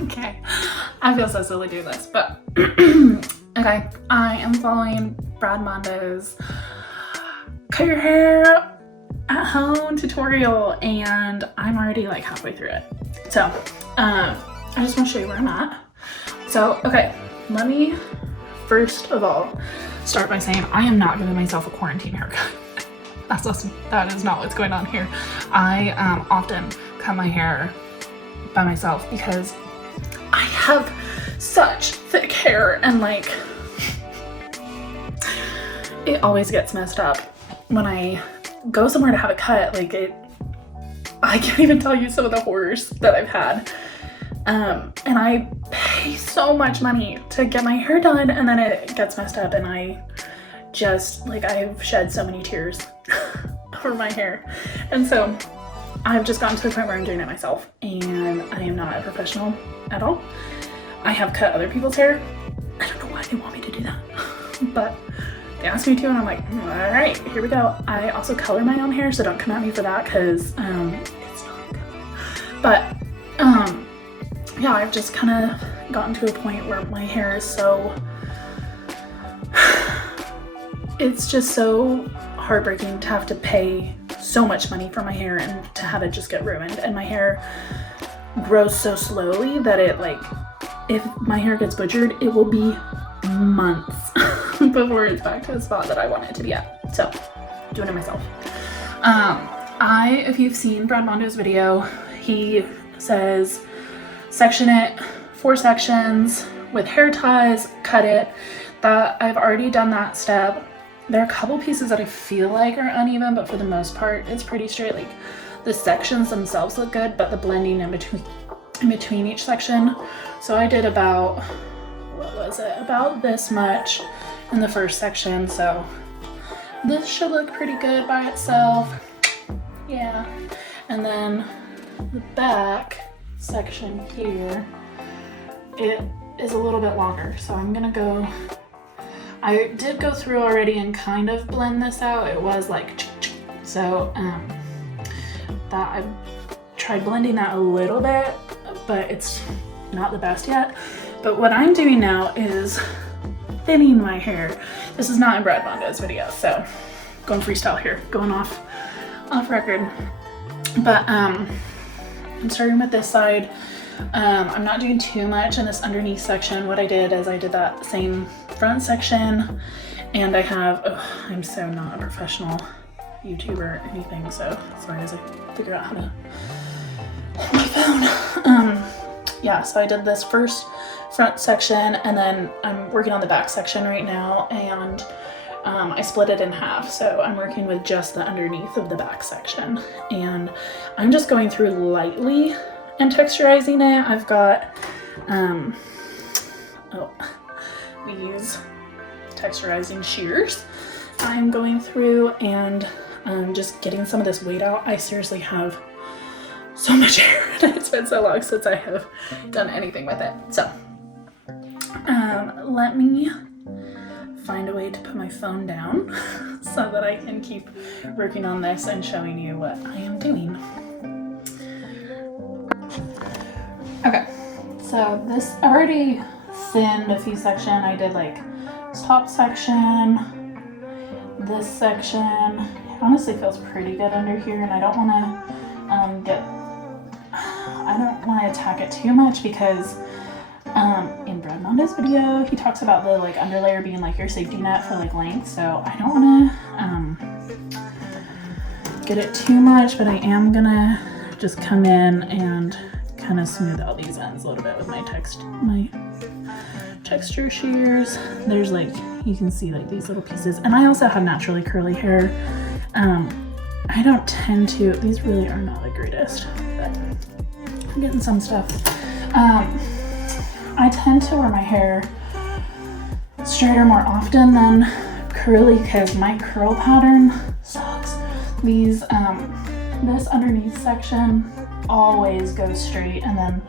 Okay, I feel so silly doing this, but okay, I am following Brad Mondo's cut your hair at home tutorial, and I'm already like halfway through it. So I just want to show you where I'm at. So okay, let me first of all start by saying I am not giving myself a quarantine haircut. That is not what's going on here. I often cut my hair by myself because I have such thick hair, and like it always gets messed up when I go somewhere to have it cut. Like I can't even tell you some of the horrors that I've had. And I pay so much money to get my hair done, and then it gets messed up, and I just like I've shed so many tears over my hair. And so I've just gotten to the point where I'm doing it myself, and I am not a professional at all. I have cut other people's hair. I don't know why they want me to do that, but they asked me to, and I'm like, all right, here we go. I also color my own hair, so don't come at me for that, because it's not good. But yeah, I've just kind of gotten to a point where my hair is so, it's just so heartbreaking to have to pay so much money for my hair and to have it just get ruined. And my hair grows so slowly that it, like, if my hair gets butchered, it will be months before it's back to the spot that I want it to be at. So doing it myself. If you've seen Brad Mondo's video, he says section it 4 sections with hair ties, cut it. That I've already done that step. There are a couple pieces that I feel like are uneven, but for the most part it's pretty straight. Like the sections themselves look good, but the blending in between each section. So I did about, what was it, about this much in the first section, so this should look pretty good by itself. Yeah. And then the back section here, it is a little bit longer, so I'm gonna go, I did go through already and kind of blend this out. It was like, so that I tried blending that a little bit, but it's not the best yet. But what I'm doing now is thinning my hair. This is not in Brad Mondo's video, so going freestyle here, going off record. But I'm starting with this side. I'm not doing too much in this underneath section. What I did is I did that same front section, and I have, I'm so not a professional YouTuber or anything, so sorry as I figure out how to hold my phone. Yeah, so I did this first front section, and then I'm working on the back section right now, and I split it in half. So I'm working with just the underneath of the back section, and I'm just going through lightly and texturizing it. I've got, we use texturizing shears. I'm going through and just getting some of this weight out. I seriously have so much hair, and it's been so long since I have done anything with it. So let me find a way to put my phone down so that I can keep working on this and showing you what I am doing. Okay, so this, I already thinned a few sections. I did like this top section, this section. It honestly feels pretty good under here, and I don't want to I don't want to attack it too much, because in Brad Mondo's video he talks about the like underlayer being like your safety net for like length, so I don't want to get it too much, but I am gonna just come in and kind of smooth out these ends a little bit with my texture shears. There's like, you can see like these little pieces, and I also have naturally curly hair. I don't tend to, these really are not the greatest, but I'm getting some stuff. I tend to wear my hair straighter more often than curly because my curl pattern sucks. These, this underneath section always goes straight, and then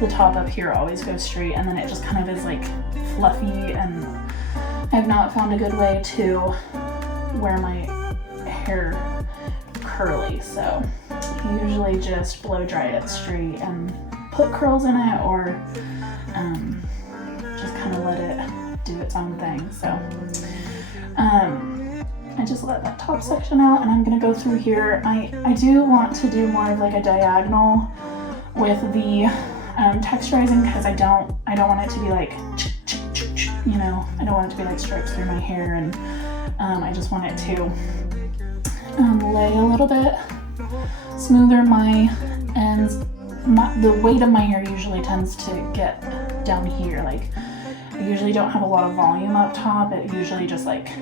the top up here always goes straight, and then it just kind of is like fluffy, and I've not found a good way to wear my hair curly, so I usually just blow dry it straight and put curls in it or just kind of let it do its own thing. So I just let that top section out, and I'm gonna go through here. I do want to do more of like a diagonal with the texturizing, because I don't want it to be like, you know, I don't want it to be like stripes through my hair, and I just want it to lay a little bit smoother. My ends, the weight of my hair usually tends to get down here. Like, I usually don't have a lot of volume up top. It usually just like,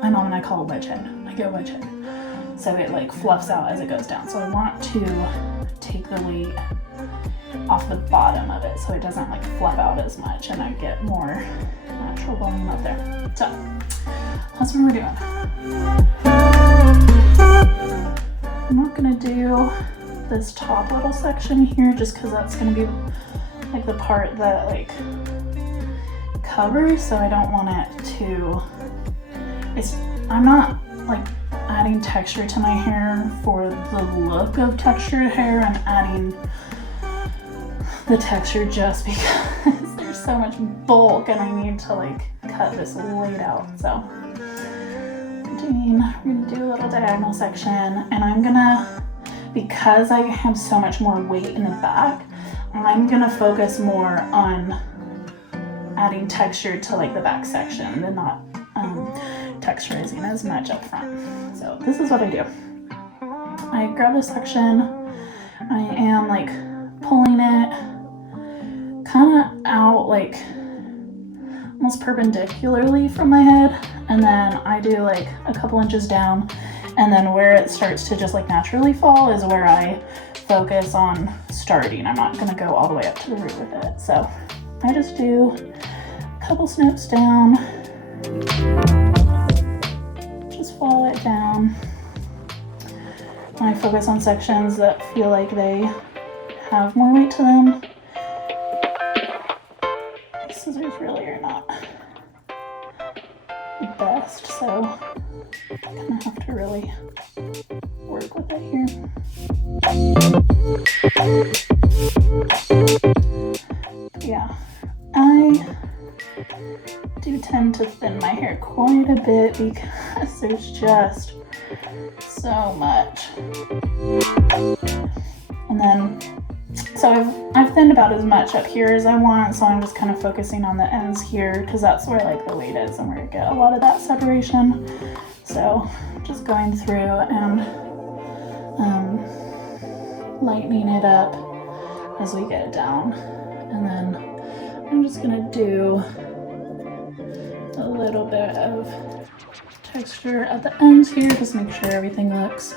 my mom and I call it wedge head. I get wedge head. So it like fluffs out as it goes down. So I want to take the weight off the bottom of it so it doesn't like fluff out as much, and I get more natural volume up there. So that's what we're doing. I'm not gonna do this top little section here just because that's gonna be like the part that like covers, so I don't want it to, I'm not like adding texture to my hair for the look of textured hair. I'm adding the texture just because there's so much bulk and I need to like cut this weight out. So we're gonna do a little diagonal section, and I'm gonna, because I have so much more weight in the back, I'm gonna focus more on adding texture to like the back section than not texturizing as much up front. So this is what I do. I grab this section, I am like pulling it kind of out like almost perpendicularly from my head, and then I do like a couple inches down, and then where it starts to just like naturally fall is where I focus on starting. I'm not gonna go all the way up to the root with it. So I just do a couple snips down, just follow it down. And I focus on sections that feel like they have more weight to them. These scissors really are not the best, so I'm gonna have to really work with it here. Yeah, I do tend to thin my hair quite a bit because there's just so much. And then, so I've thinned about as much up here as I want, so I'm just kind of focusing on the ends here because that's where like the weight is and where you get a lot of that separation. So just going through and lightening it up as we get it down. And then I'm just gonna do a little bit of texture at the ends here, just make sure everything looks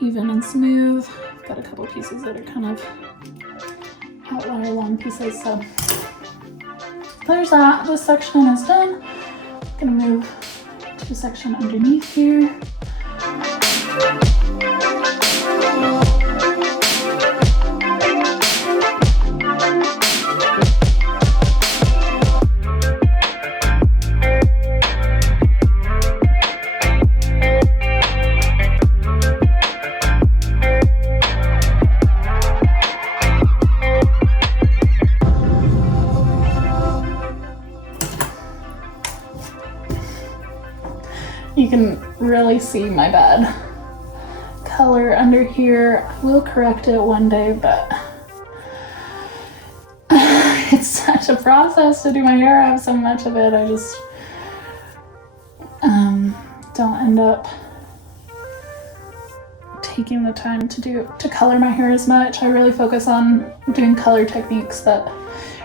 even and smooth. Got a couple pieces that are kind of outlier long pieces, so there's that. This section is done. I'm gonna move to the section underneath here. You can really see my bad color under here. I will correct it one day, but it's such a process to do my hair. I have so much of it. I just don't end up taking the time to color my hair as much. I really focus on doing color techniques that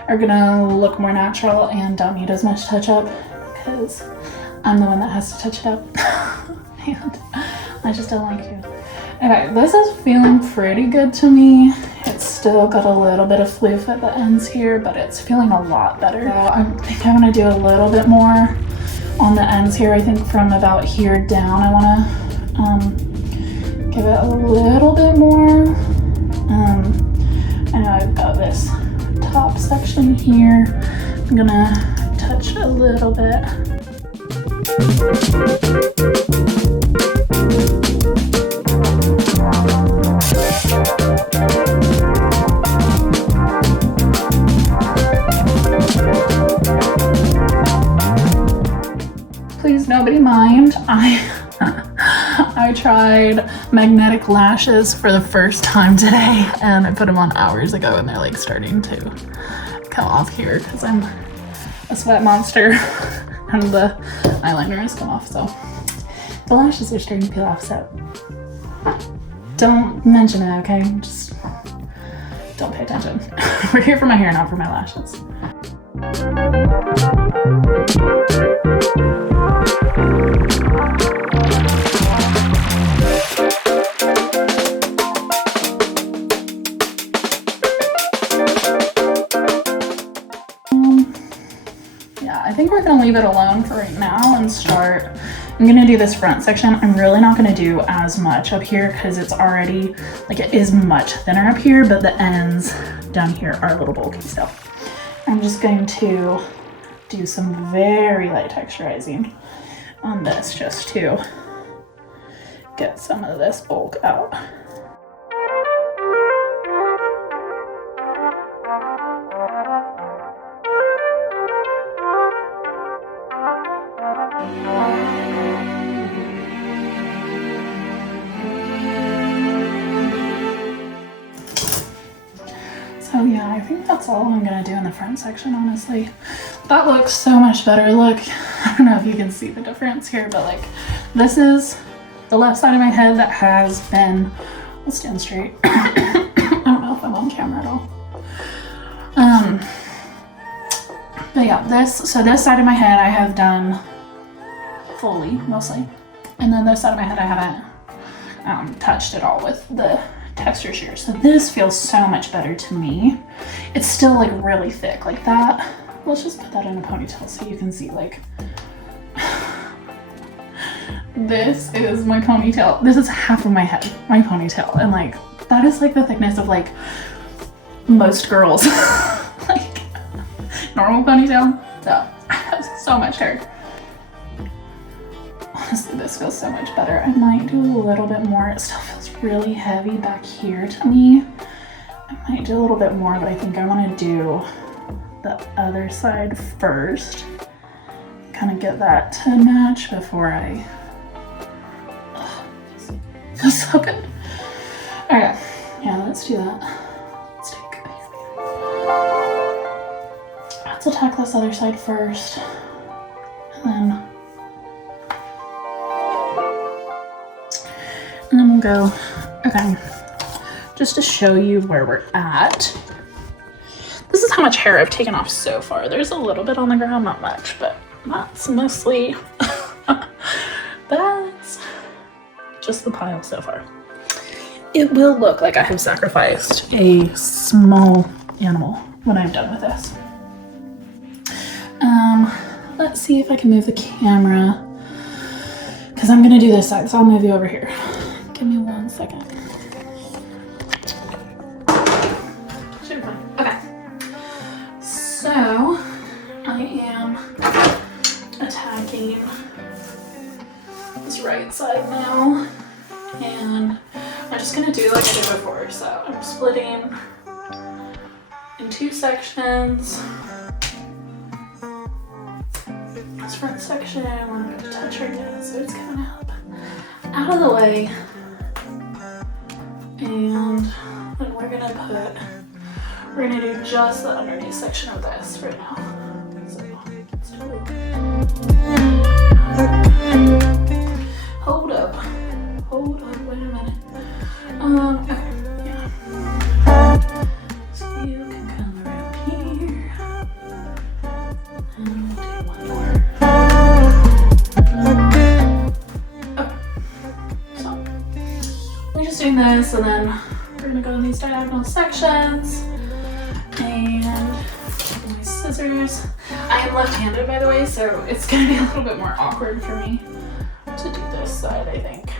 are gonna look more natural and don't need as much touch up, because I'm the one that has to touch it up and I just don't like to. Okay, this is feeling pretty good to me. It's still got a little bit of floof at the ends here, but it's feeling a lot better. So I think I'm gonna do a little bit more on the ends here. I think from about here down, I wanna give it a little bit more. I know I've got this top section here. I'm gonna touch a little bit. nobody mind. I tried magnetic lashes for the first time today, and I put them on hours ago, and they're like starting to come off here because I'm a sweat monster and the eyeliner has come off, so the lashes are starting to peel off, so don't mention it, okay? Just don't pay attention. We're here for my hair, not for my lashes. Yeah, I think we're gonna leave it alone for right now and start. I'm gonna do this front section. I'm really not gonna do as much up here because it's already, like, it is much thinner up here, but the ends down here are a little bulky. So I'm just going to do some very light texturizing on this just to get some of this bulk out. So yeah, I think that's all I'm gonna do in the front section, honestly. That looks so much better. Look, I don't know if you can see the difference here, but like, this is the left side of my head that has been, I'll stand straight. I don't know if I'm on camera at all. But yeah, so this side of my head I have done fully, mostly. And then this side of my head I haven't touched at all with the texture shear. So this feels so much better to me. It's still like really thick like that. Let's just put that in a ponytail so you can see, like, this is my ponytail. This is half of my head, my ponytail. And like, that is like the thickness of like most girls, like normal ponytail. So I have so much hair. Honestly, this feels so much better. I might do a little bit more. It still feels really heavy back here to me. I might do a little bit more, but I think I want to do the other side first. Kind of get that to match before I... Feels so good. Alright, yeah, let's do that. Let's attack this other side first. And then we'll go, okay, just to show you where we're at. This is how much hair I've taken off so far. There's a little bit on the ground, not much, but that's mostly, that's just the pile so far. It will look like I have sacrificed a small animal when I'm done with this. Let's see if I can move the camera, because I'm gonna do this side, so I'll move you over here. Give me 1 second. Should be fine. Okay. So I am attacking this right side now, and I'm just gonna do like I did before. So I'm splitting in 2 sections. This front section, I'm going to touch right now, so it's coming up out of the way. And then we're gonna do just the underneath section of this right now. So let's do it. Hold up, wait a minute. Okay, yeah. So you can come around here. And we'll do one more. We're just doing this, and then we're gonna go in these diagonal sections. And my scissors. I am left-handed, by the way, so it's gonna be a little bit more awkward for me to do this side, I think.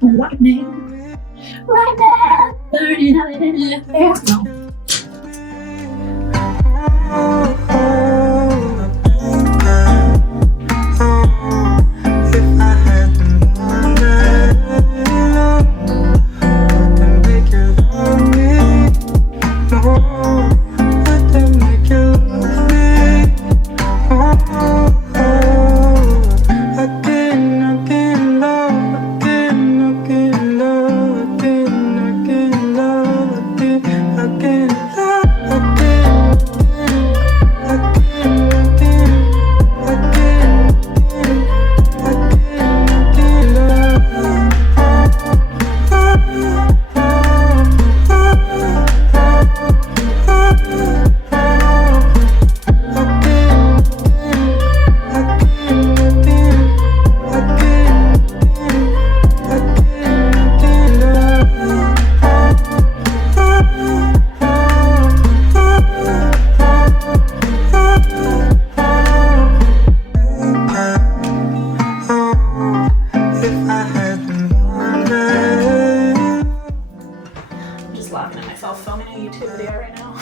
What name? Right there, burning out in the air. No. I'm just laughing at myself filming a YouTube video right now.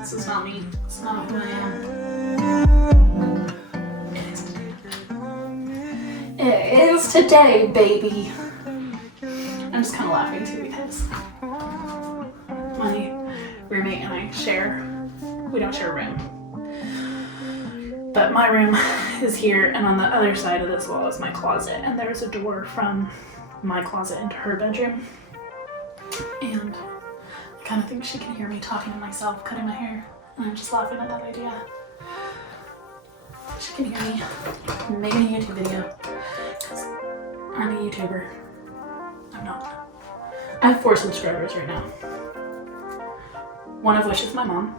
This is not me. It's not who I am. It is today, baby. I'm just kind of laughing too because my roommate and I we don't share a room. But my room is here, and on the other side of this wall is my closet, and there's a door from my closet into her bedroom. And I kind of think she can hear me talking to myself, cutting my hair, and I'm just laughing at that idea. She can hear me making a YouTube video, because I'm a YouTuber. I'm not. I have 4 subscribers right now. One of which is my mom.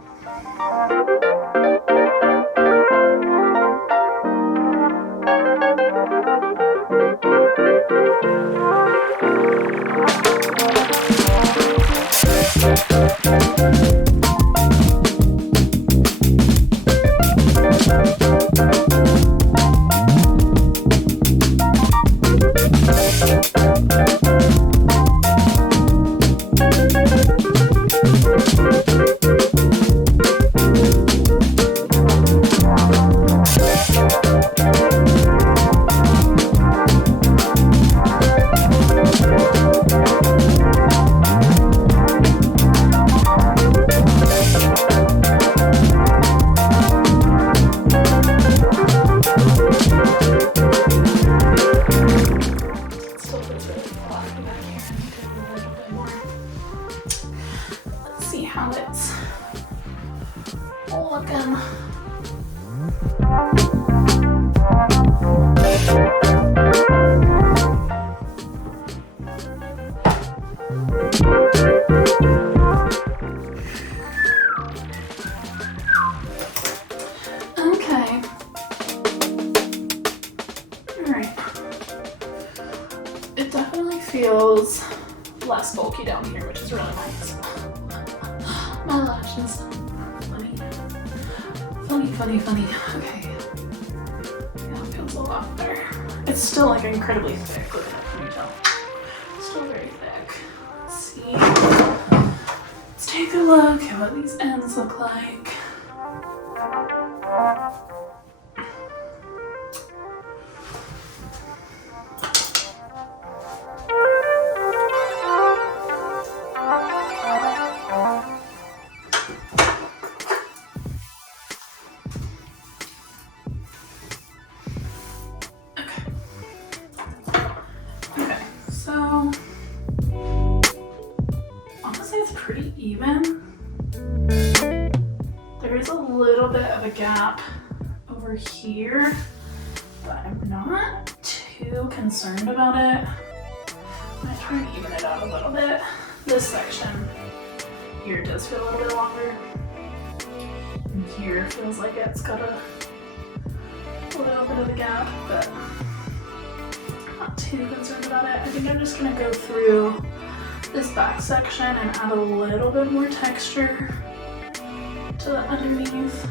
How it's looking. Okay. All right. It definitely feels less bulky down here, which is really nice. My lashes. Funny. Okay. Yeah, it feels a lot better. It's still like incredibly thick. Look at that ponytail. Still very thick. Let's see. Let's take a look at what these ends look like. Pretty even. There is a little bit of a gap over here, but I'm not too concerned about it. I'm gonna try and even it out a little bit. This section here does feel a little bit longer. And here feels like it's got a little bit of a gap, but I'm not too concerned about it. I think I'm just gonna go through this back section and add a little bit more texture to the underneath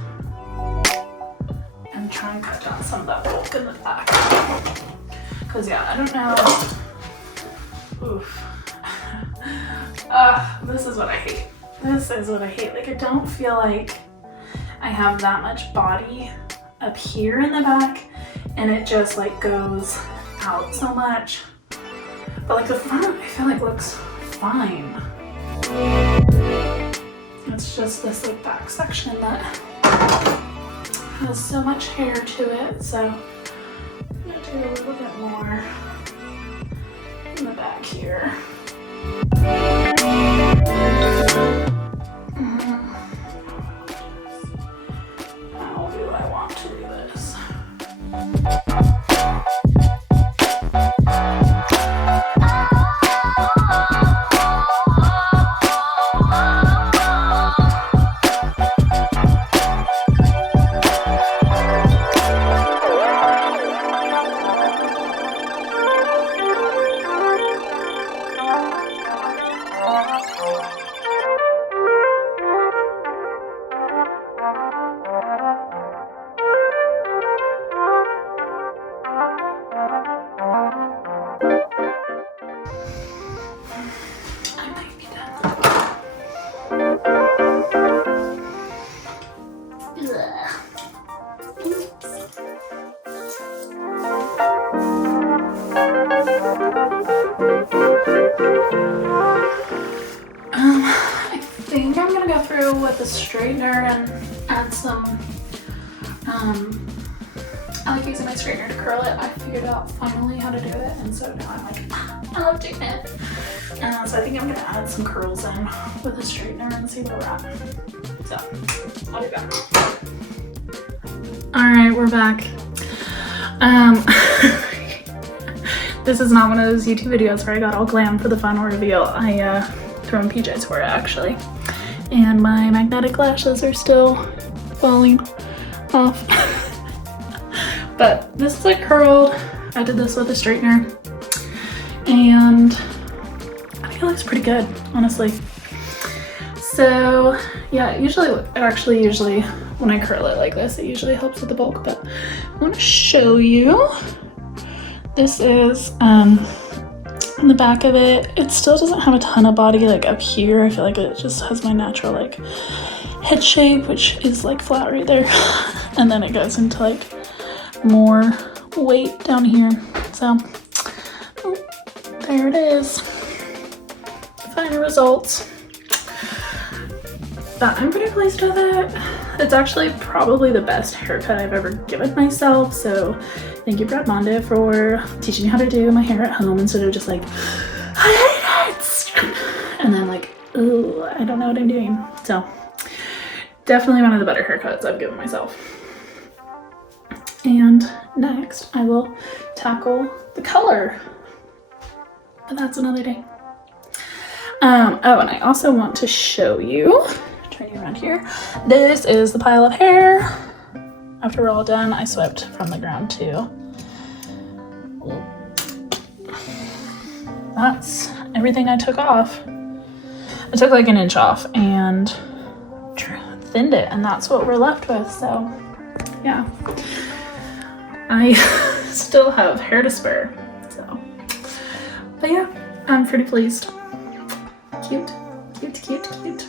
and try and cut down some of that bulk in the back. Because yeah, I don't know. Oof. This is what I hate. This is what I hate. Like, I don't feel like I have that much body up here in the back, and it just like goes out so much. But like the front, I feel like looks fine. It's just this like back section that has so much hair to it, so I'm gonna do a little bit more in the back here. How do I want to do this? through with the straightener and add some, I like using my straightener to curl it. I figured out finally how to do it, and so now I'm like, I love doing it. So I think I'm gonna add some curls in with the straightener and see where we're at. So I'll be back. All right, we're back. This is not one of those YouTube videos where I got all glam for the final reveal. I threw in PJs for it actually. And my magnetic lashes are still falling off. But this is like curled. I did this with a straightener. And I think it looks pretty good, honestly. So yeah, usually when I curl it like this, it usually helps with the bulk, but I want to show you. This is on the back of it. It still doesn't have a ton of body like up here. I feel like it just has my natural like head shape, which is like flat right there. And then it goes into like more weight down here. So there it is. Final results. But I'm pretty pleased with it. It's actually probably the best haircut I've ever given myself. So thank you, Mondo, for teaching me how to do my hair at home instead of just like, I hate it. And then like, ooh, I don't know what I'm doing. So definitely one of the better haircuts I've given myself. And next I will tackle the color, but that's another day. Oh, and I also want to show you, turn you around here. This is the pile of hair. After we're all done, I swept from the ground too. That's everything I took off. I took like an inch off and thinned it, and that's what we're left with. So yeah, I still have hair to spare. So, but yeah, I'm pretty pleased. Cute, cute, cute, cute.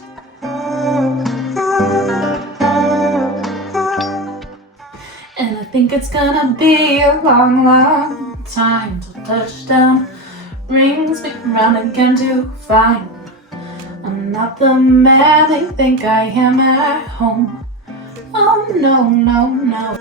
And I think it's gonna be a long, long time till touchdown brings me around again to find I'm not the man they think I am at home. Oh no, no, no.